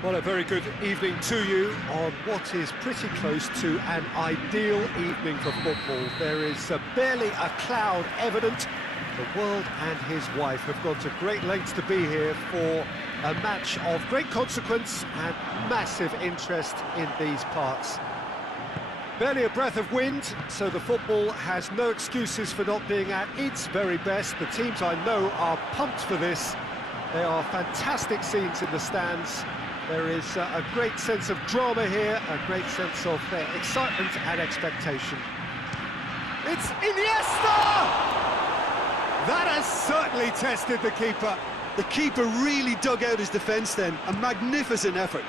Well, a very good evening to you on what is pretty close to an ideal evening for football. There is barely a cloud evident. The world and his wife have gone to great lengths to be here for a match of great consequence and massive interest in these parts. Barely a breath of wind, so the football has no excuses for not being at its very best. The teams I know are pumped for this. There are fantastic scenes in the stands. There is a great sense of drama here, a great sense of excitement and expectation. It's Iniesta! That has certainly tested the keeper. The keeper really dug out his defence then. A magnificent effort.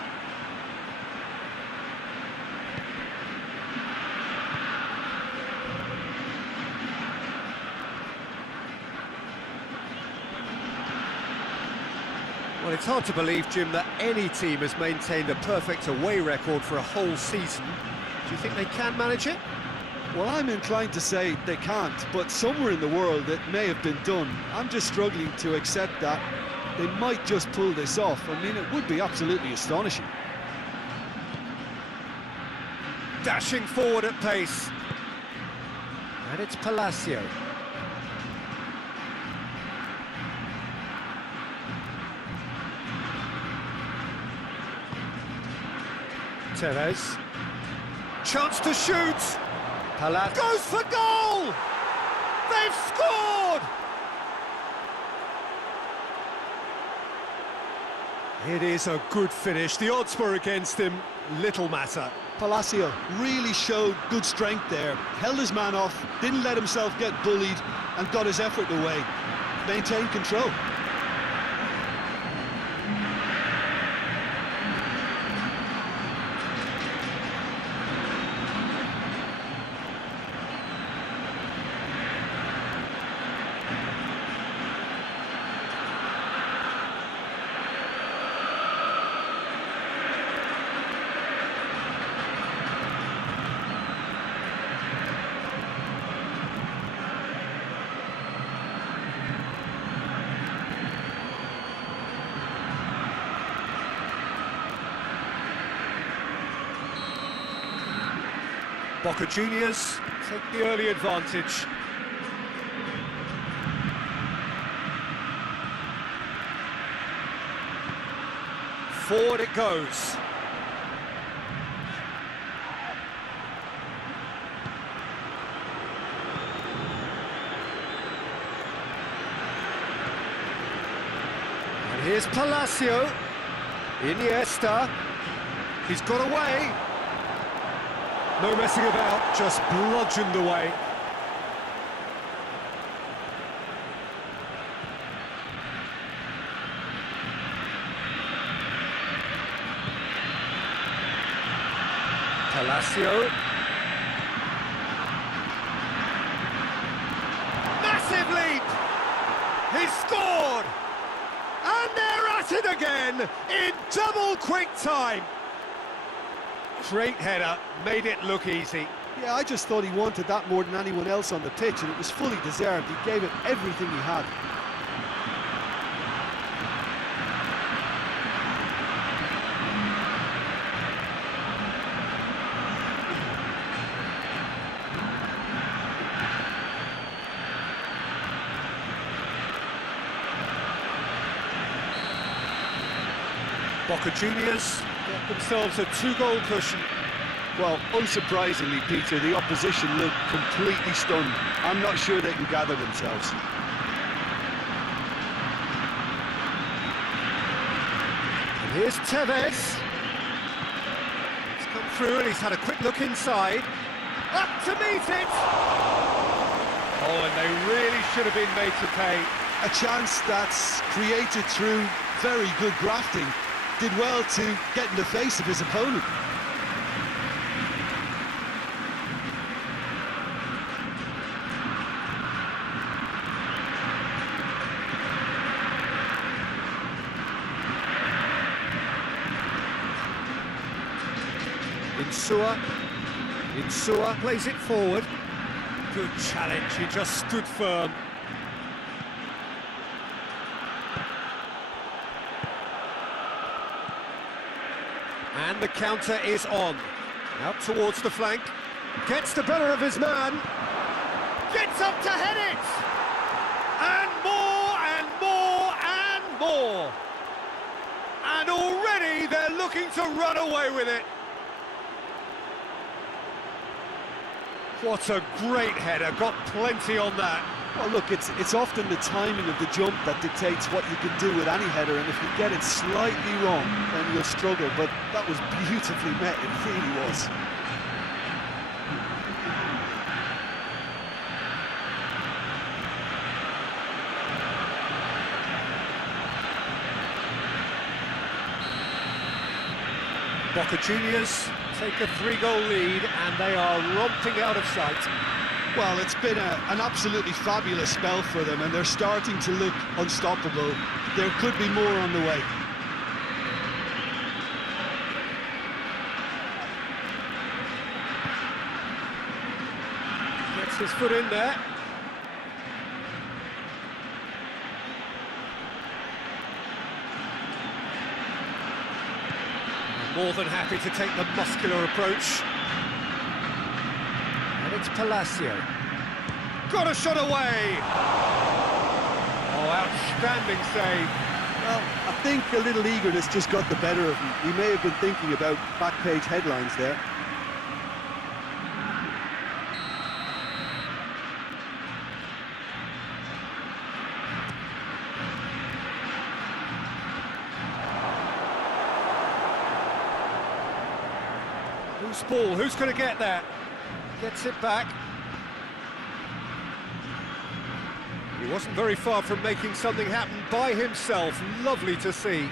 Well, it's hard to believe, Jim, that any team has maintained a perfect away record for a whole season. Do you think they can manage it? Well, I'm inclined to say they can't, but somewhere in the world it may have been done. I'm just struggling to accept that they might just pull this off. I mean, it would be absolutely astonishing. Dashing forward at pace. And it's Palacio. Tevez. Chance to shoot. Palacio goes for goal! They've scored! It is a good finish. The odds were against him. Little matter. Palacio really showed good strength there. Held his man off, didn't let himself get bullied, and got his effort away. Maintained control. Boca Juniors take the early advantage. Forward it goes. And here's Palacio. Iniesta. He's got away. No messing about, just bludgeoned away. Palacio. Massive leap! He's scored! And they're at it again in double quick time. Great header, made it look easy. Yeah, I just thought he wanted that more than anyone else on the pitch, and it was fully deserved. He gave it everything he had. Boca Juniors get themselves a two-goal cushion. Well, unsurprisingly, Peter, the opposition look completely stunned. I'm not sure they can gather themselves. And here's Tevez. He's come through and he's had a quick look inside. Up to meet it! Oh, and they really should have been made to pay. A chance that's created through very good grafting. Did well to get in the face of his opponent. Insua plays it forward. Good challenge, he just stood firm. And the counter is on. Out towards the flank. Gets the better of his man. Gets up to head it! And more and more and more. And already they're looking to run away with it. What a great header, got plenty on that. Well, look, it's often the timing of the jump that dictates what you can do with any header, and if you get it slightly wrong, then you'll struggle. But that was beautifully met, it really was. Boca Juniors take a 3-goal lead and they are romping out of sight. Well, it's been an absolutely fabulous spell for them, and they're starting to look unstoppable. There could be more on the way. Gets his foot in there. More than happy to take the muscular approach. And it's Palacio. Got a shot away! Oh, outstanding save. Well, I think a little eagerness just got the better of him. He may have been thinking about back-page headlines there. Loose ball, who's going to get that? Gets it back. He wasn't very far from making something happen by himself. Lovely to see.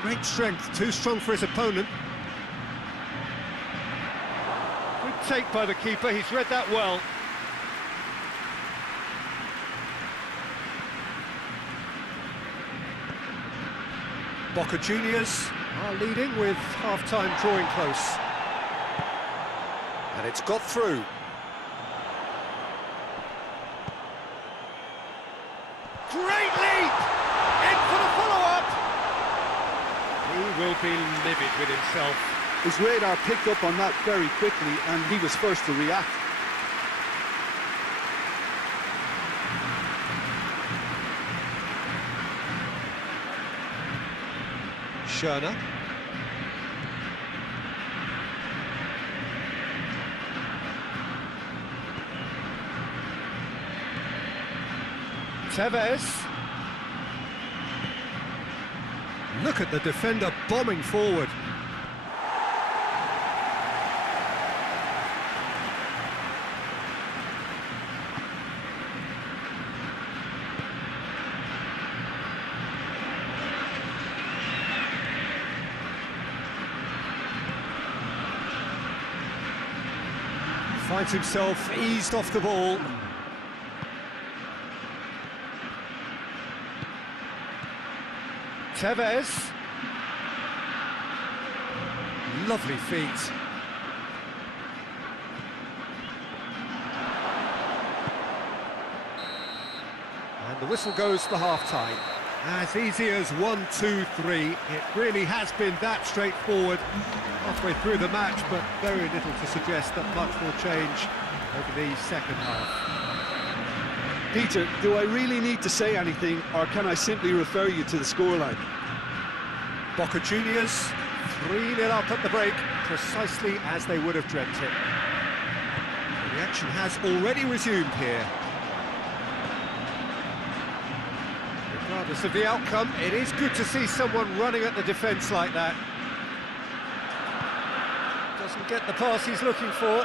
Great strength, too strong for his opponent. Good take by the keeper, he's read that well. Boca Juniors are leading with half-time drawing close. And it's got through. Great leap! In for the follow-up! He will be livid with himself. His radar picked up on that very quickly, and he was first to react. Schöner. Tevez. Look at the defender bombing forward. Finds himself eased off the ball. Tevez. Lovely feet. And the whistle goes for half-time. As easy as 1, 2, 3. It really has been that straightforward halfway through the match, but very little to suggest that much will change over the second half. Peter, do I really need to say anything, or can I simply refer you to the scoreline? Boca Juniors 3-0 up at the break, precisely as they would have dreamt it. The action has already resumed here. Regardless of the outcome, it is good to see someone running at the defence like that. Doesn't get the pass he's looking for.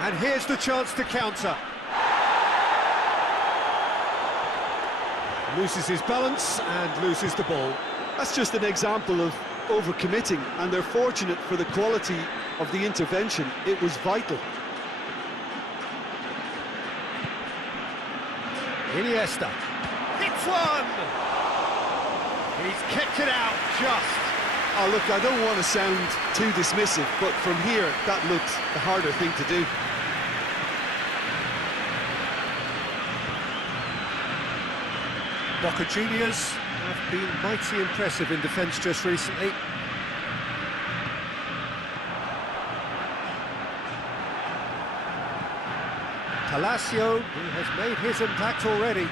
And here's the chance to counter. Loses his balance and loses the ball. That's just an example of overcommitting, and they're fortunate for the quality of the intervention. It was vital. Iniesta. Hits one! He's kicked it out just. Oh, look, I don't want to sound too dismissive, but from here, that looked the harder thing to do. Boca Juniors have been mighty impressive in defence just recently. Palacio, who has made his impact already.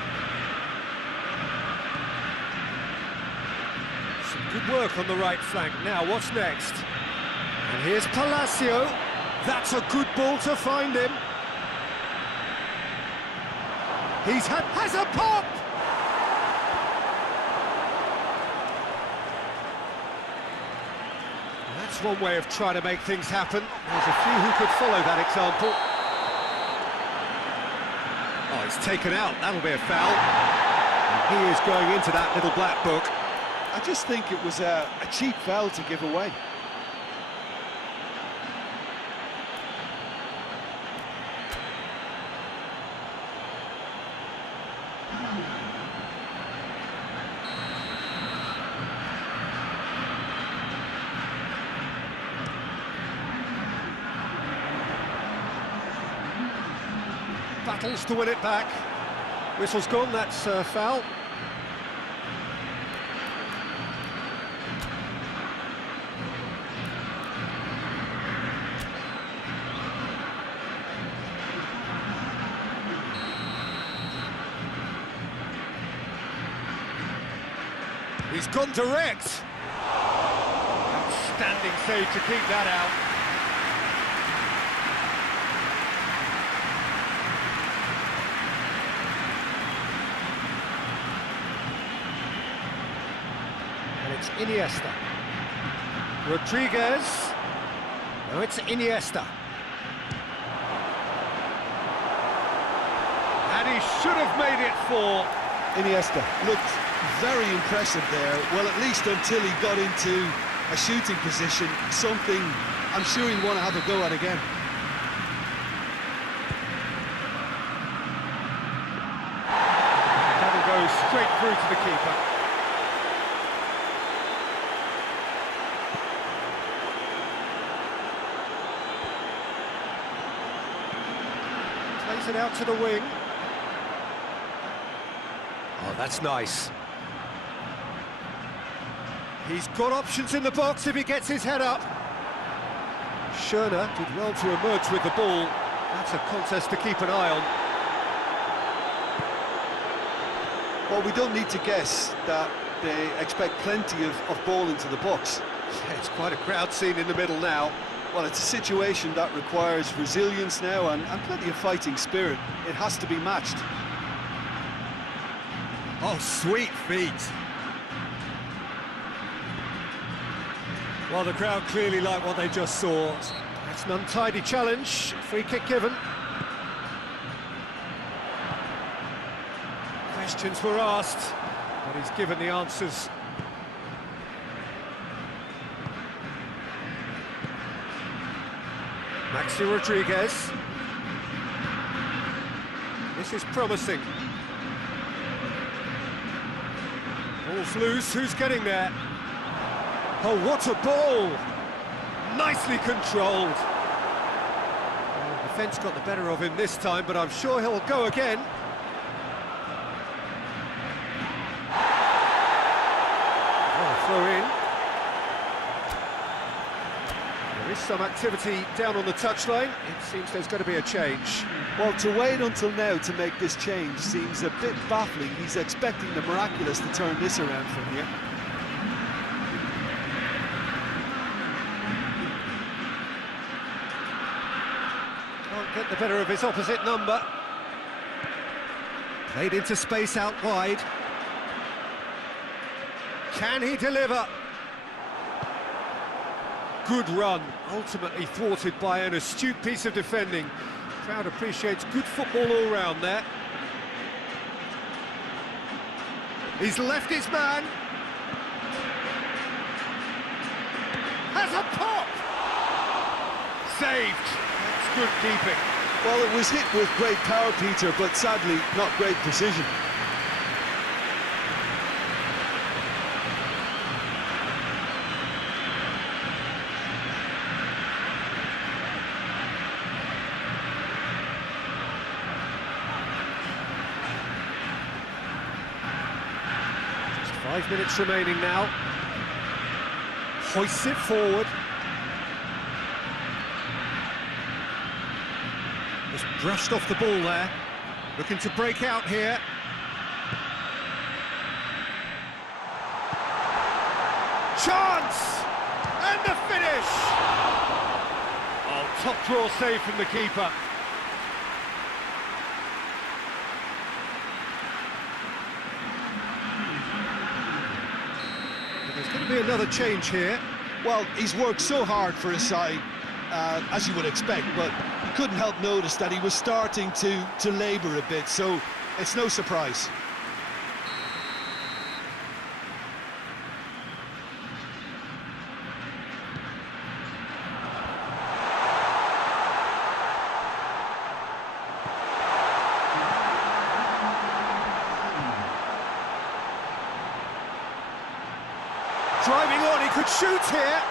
Some good work on the right flank. Now, what's next? And here's Palacio. That's a good ball to find him. Has a pop! That's one way of trying to make things happen. There's a few who could follow that example. Oh, it's taken out. That'll be a foul. And he is going into that little black book. I just think it was a cheap foul to give away. Battles to win it back. Whistle's gone, that's foul. He's gone direct. Outstanding save to keep that out. It's Iniesta. Rodriguez. No, it's Iniesta. And he should have made it 4. Iniesta looked very impressive there, well, at least until he got into a shooting position, something I'm sure he'll want to have a go at again. That'll go straight through to the keeper. Plays it out to the wing. Oh, that's nice. He's got options in the box if he gets his head up. Schöner did well to emerge with the ball. That's a contest to keep an eye on. Well, we don't need to guess that they expect plenty of ball into the box. Yeah, it's quite a crowd scene in the middle now. Well, it's a situation that requires resilience now and plenty of fighting spirit. It has to be matched. Oh, sweet feet. Well, the crowd clearly like what they just saw. That's an untidy challenge. Free kick given. Questions were asked, but he's given the answers. Maxi Rodriguez. This is promising. Ball's loose, who's getting there? Oh, what a ball! Nicely controlled. Well, the defence got the better of him this time, but I'm sure he'll go again. Oh, throw in. There is some activity down on the touchline. It seems there's going to be a change. Well, to wait until now to make this change seems a bit baffling. He's expecting the miraculous to turn this around from here. Can't get the better of his opposite number. Played into space out wide. Can he deliver? Good run, ultimately thwarted by an astute piece of defending. Crowd appreciates good football all round there. He's left his man. Has a pop! Saved. That's good keeping. Well, it was hit with great power, Peter, but sadly not great precision. 5 minutes remaining now. Hoists it forward. Just brushed off the ball there. Looking to break out here. Chance! And the finish! Oh, top draw save from the keeper. There's going to be another change here. Well, he's worked so hard for his side, as you would expect, but you couldn't help notice that he was starting to labour a bit, so it's no surprise. Driving on, he could shoot here.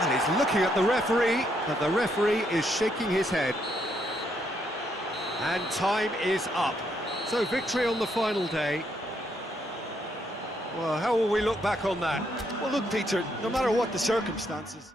And he's looking at the referee, but the referee is shaking his head. And time is up. So victory on the final day. Well, how will we look back on that? Well, look, Peter, no matter what the circumstances,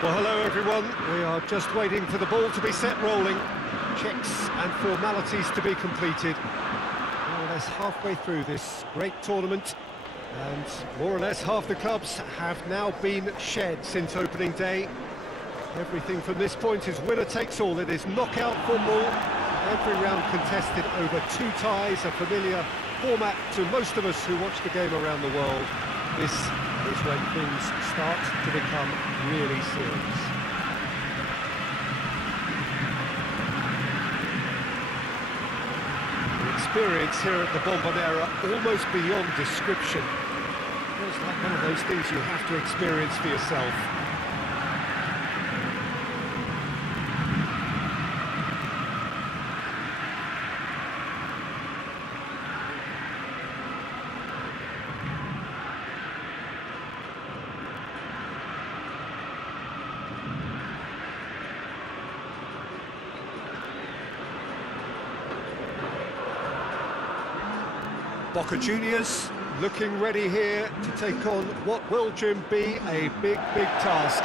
Well, hello everyone. We are just waiting for the ball to be set rolling. Checks and formalities to be completed. More or less halfway through this great tournament. And more or less half the clubs have now been shed since opening day. Everything from this point is winner takes all. It is knockout football. Every round contested over 2 ties, a familiar format to most of us who watch the game around the world. This is when things start to become really serious. The experience here at the Bombonera almost beyond description. Feels like one of those things you have to experience for yourself. Boca Juniors looking ready here to take on what will, Jim, be a big task.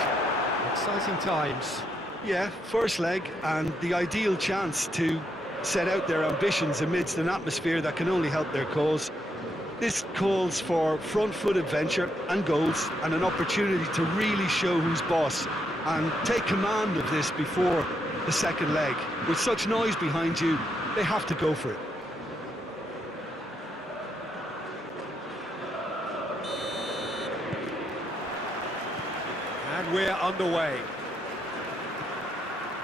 Exciting times. Yeah, first leg and the ideal chance to set out their ambitions amidst an atmosphere that can only help their cause. This calls for front-foot adventure and goals and an opportunity to really show who's boss and take command of this before the second leg. With such noise behind you, they have to go for it. And we're underway.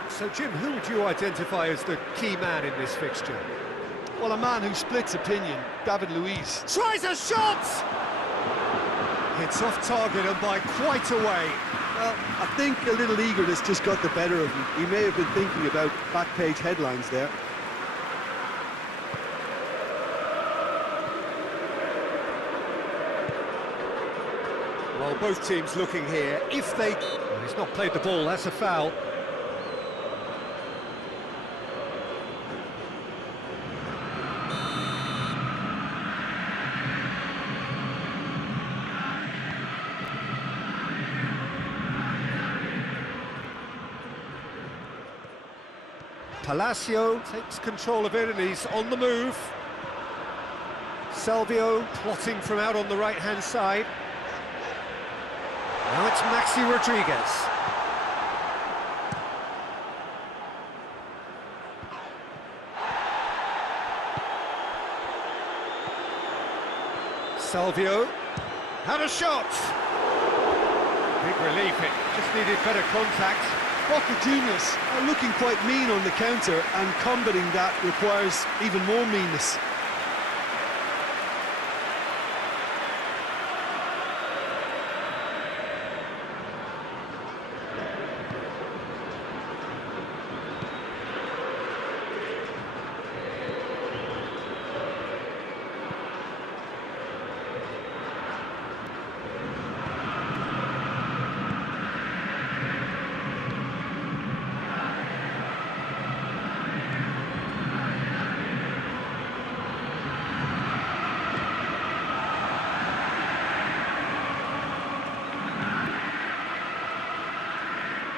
So, Jim, who would you identify as the key man in this fixture? Well, a man who splits opinion, David Luiz. Tries a shot! It's off target and by quite a way. Well, I think a little eagerness just got the better of him. He may have been thinking about back-page headlines there. Well, both teams looking here. If they... Well, he's not played the ball, that's a foul. Palacio takes control of it and he's on the move. Salvio plotting from out on the right-hand side. Now it's Maxi Rodriguez. Salvio had a shot. Big relief, it just needed better contact. Boca Juniors are looking quite mean on the counter, and combating that requires even more meanness.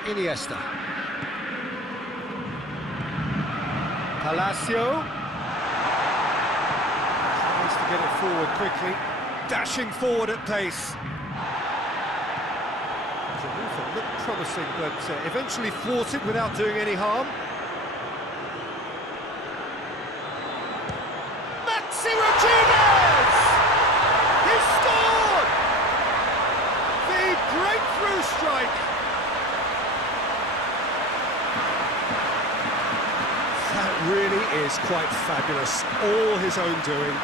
Iniesta. Palacio. Tries to get it forward quickly. Dashing forward at pace. The move looked promising, but eventually thwarted without doing any harm. Maxi Rodriguez! He scored! The breakthrough strike! That really is quite fabulous, all his own doing.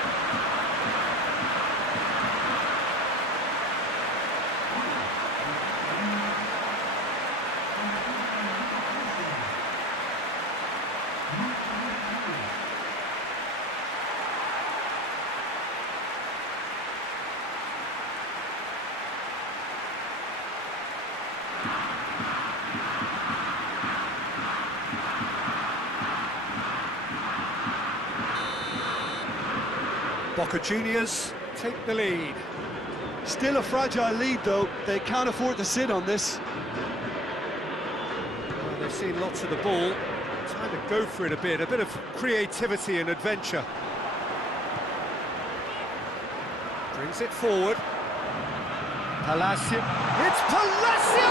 Boca Juniors take the lead. Still a fragile lead, though. They can't afford to sit on this. seen lots of the ball. Time to go for it a bit of creativity and adventure. Brings it forward. Palacio. It's Palacio!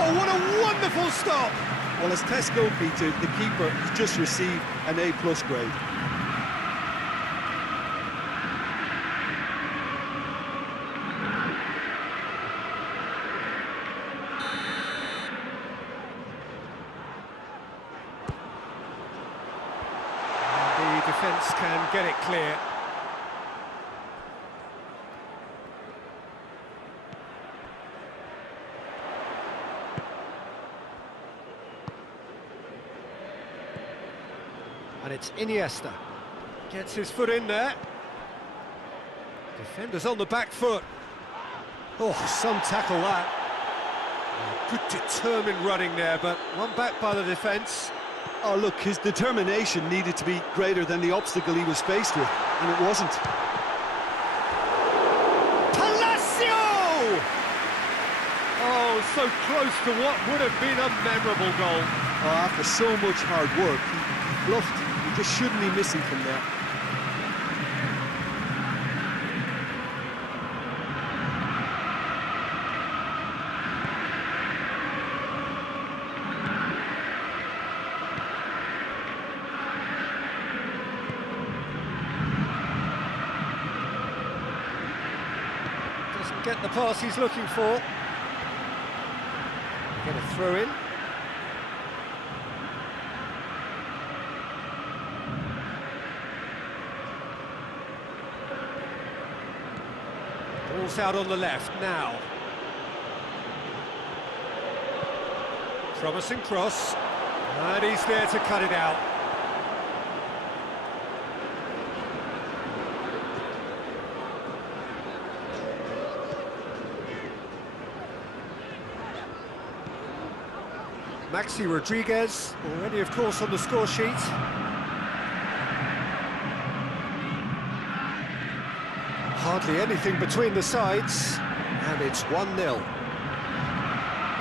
Oh, what a wonderful stop! Well, as tests go, Peter, the keeper has just received an A+ grade. The defence can get it clear. And it's Iniesta. Gets his foot in there. Defender's on the back foot. Oh, some tackle that. Good determined running there, but one back by the defence. Oh, look, his determination needed to be greater than the obstacle he was faced with, and it wasn't. Palacio! Oh, so close to what would have been a memorable goal. Oh, after so much hard work, he bluffed. He just shouldn't be missing from there. Doesn't get the pass he's looking for. Get a throw in. Ball's out on the left now. Promising cross. And he's there to cut it out. Maxi Rodriguez, already of course on the score sheet. Hardly anything between the sides, and it's 1-0.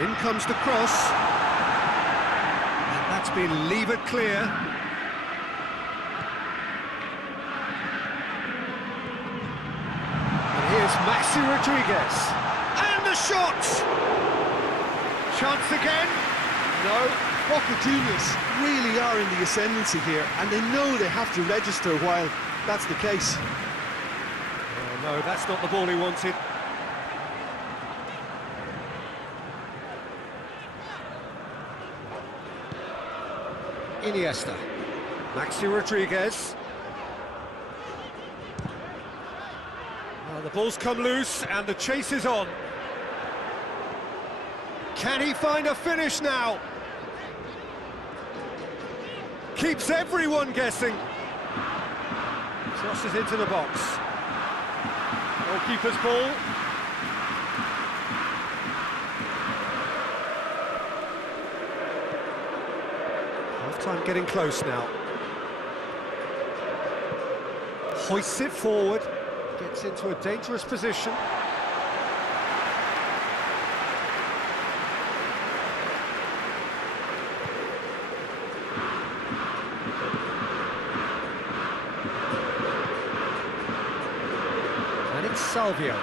In comes the cross, and that's been levered clear. And here's Maxi Rodriguez, and the shot! Chance again. No. Boca Juniors really are in the ascendancy here, and they know they have to register while that's the case. Oh, no, that's not the ball he wanted. Iniesta. Maxi Rodriguez. Well, the ball's come loose, and the chase is on. Can he find a finish now? Keeps everyone guessing. Crosses into the box. Goalkeeper's ball. Half-time getting close now. Hoists it forward. Gets into a dangerous position. Salvio.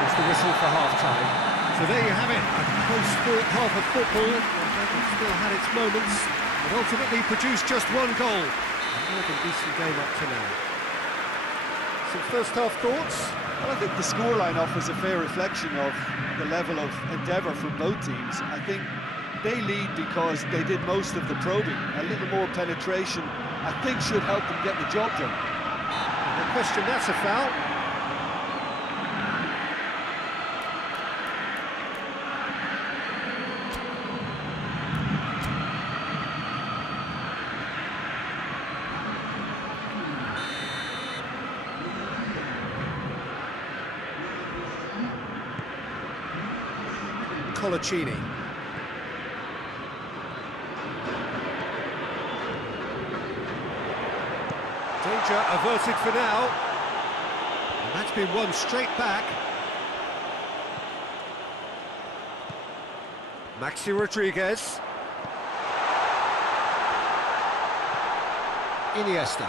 There's the whistle for half-time. So there you have it, a close-fought half of football, and still had its moments, but ultimately produced just one goal. A more than decent game up to now. Some first-half thoughts? Well, I think the scoreline offers a fair reflection of the level of endeavour from both teams. I think they lead because they did most of the probing. A little more penetration, I think, should help them get the job done. No question, that's a foul. Colaccini. Danger averted for now. And that's been won straight back. Maxi Rodriguez. Iniesta.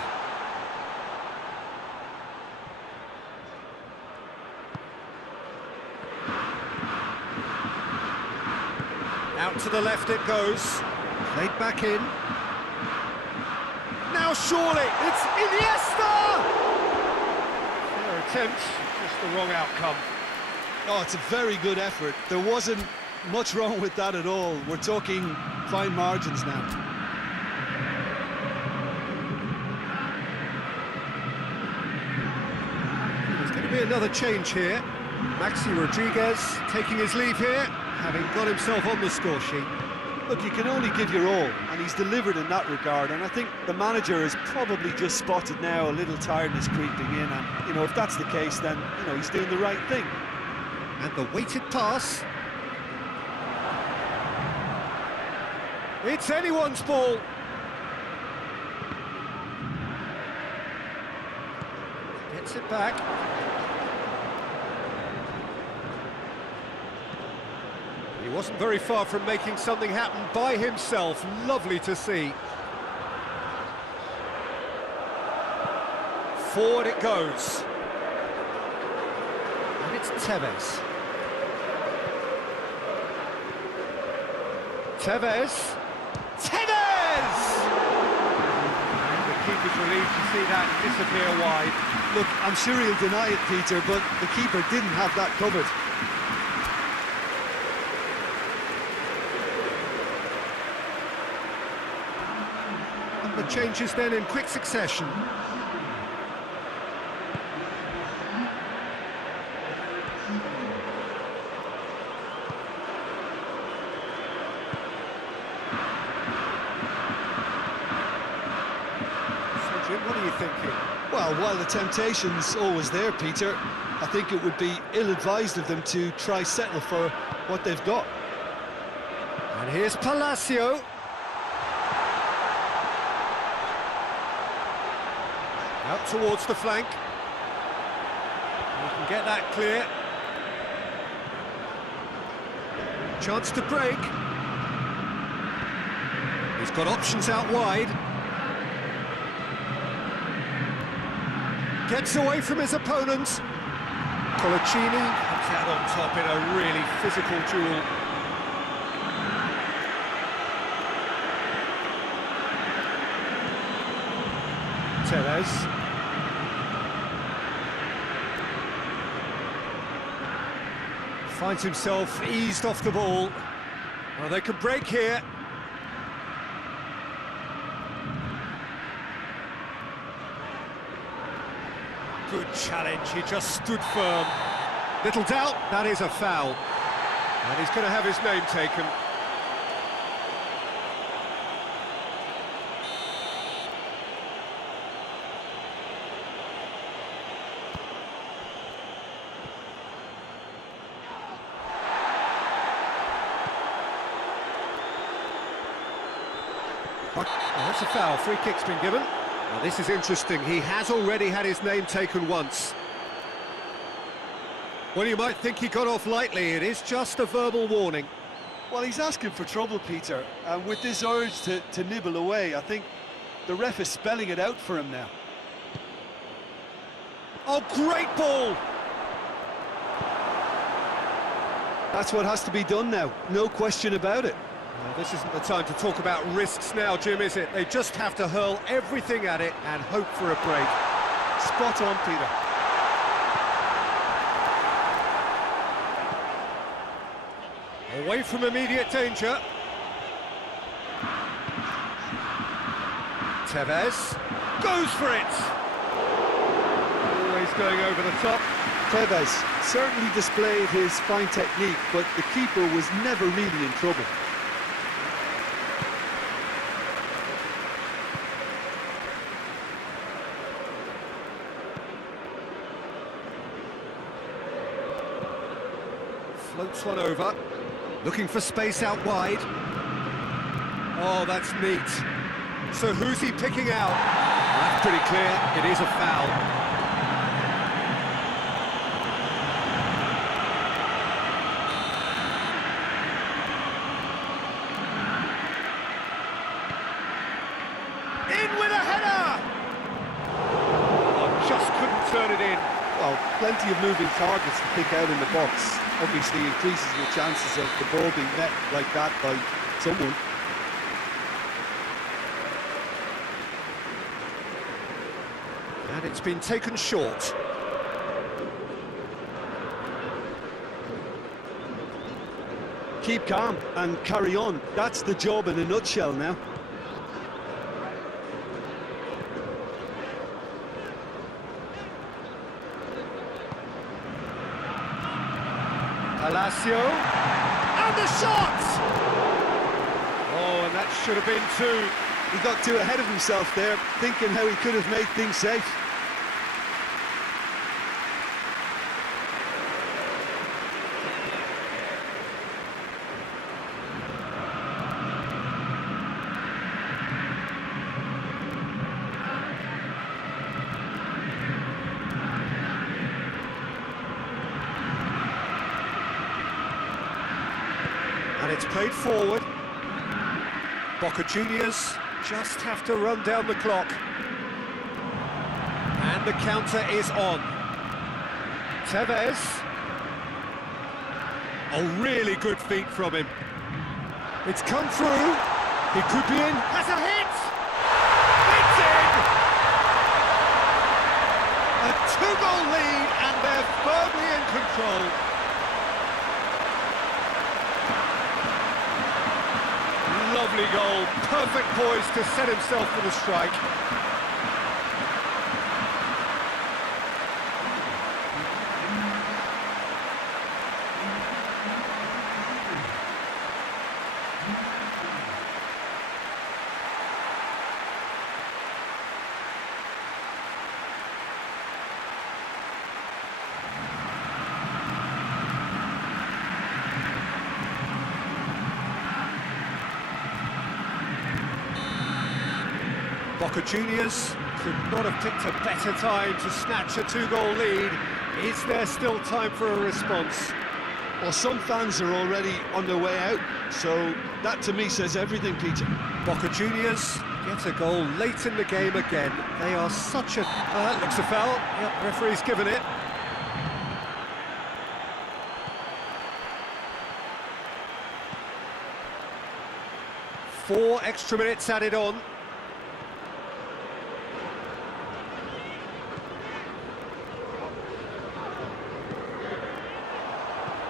Out to the left it goes. Played back in. Now surely, it's Iniesta! Fair attempt, just the wrong outcome. Oh, it's a very good effort. There wasn't much wrong with that at all. We're talking fine margins now. There's going to be another change here. Maxi Rodriguez taking his leave here, having got himself on the score sheet. Look, you can only give your all, and he's delivered in that regard, and I think the manager has probably just spotted now a little tiredness creeping in, and, you know, if that's the case, then, you know, he's doing the right thing. And the weighted pass. It's anyone's ball. Gets it back. He wasn't very far from making something happen by himself. Lovely to see. Forward it goes. And it's Tevez. Tevez! Tevez! And the keeper's relieved to see that disappear wide. Look, I'm sure he'll deny it, Peter, but the keeper didn't have that covered. And the changes then in quick succession. What are you thinking? Well, while the temptation's always there, Peter, I think it would be ill-advised of them to try settle for what they've got. And here's Palacio. Out towards the flank. He can get that clear. Chance to break. He's got options out wide. Gets away from his opponent. Colaccini comes out on top in a really physical duel. Tevez. Finds himself eased off the ball. Well, they could break here. Good challenge, he just stood firm. Little doubt, that is a foul. And he's going to have his name taken. Oh, that's a foul, free kick's been given. Now this is interesting, he has already had his name taken once. Well, you might think he got off lightly, it is just a verbal warning. Well, he's asking for trouble, Peter, and with this urge to nibble away, I think the ref is spelling it out for him now. Oh, great ball! That's what has to be done now, no question about it. Well, this isn't the time to talk about risks now, Jim, is it? They just have to hurl everything at it and hope for a break. Spot on, Peter. Away from immediate danger. Tevez goes for it. Always going over the top. Tevez certainly displayed his fine technique, but the keeper was never really in trouble. Floats one over. Looking for space out wide. Oh, that's neat. So who's he picking out? That's pretty clear. It is a foul. In with a header! Oh, just couldn't turn it in. Well, plenty of moving targets to pick out in the box. Obviously increases your chances of the ball being met like that by someone. And it's been taken short. Keep calm and carry on. That's the job in a nutshell now. Palacio, and the shot! Oh, and that should have been two. He got too ahead of himself there, thinking how he could have made things safe. And it's played forward. Boca Juniors just have to run down the clock. And the counter is on. Tevez. Oh, really good feet from him. It's come through. He could be in. Has a hit! It's in! A two-goal lead, and they're firmly in control. Lovely goal, perfect poise to set himself for the strike. Boca Juniors could not have picked a better time to snatch a two-goal lead. Is there still time for a response? Well, some fans are already on their way out, so that to me says everything, Peter. Boca Juniors get a goal late in the game again. They are such a... looks a foul. Yep, referee's given it. Four extra minutes added on.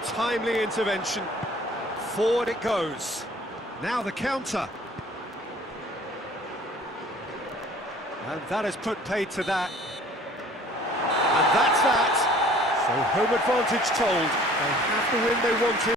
Timely intervention. Forward it goes. Now the counter. And that has put paid to that. And that's that. So home advantage told. They have the win they wanted.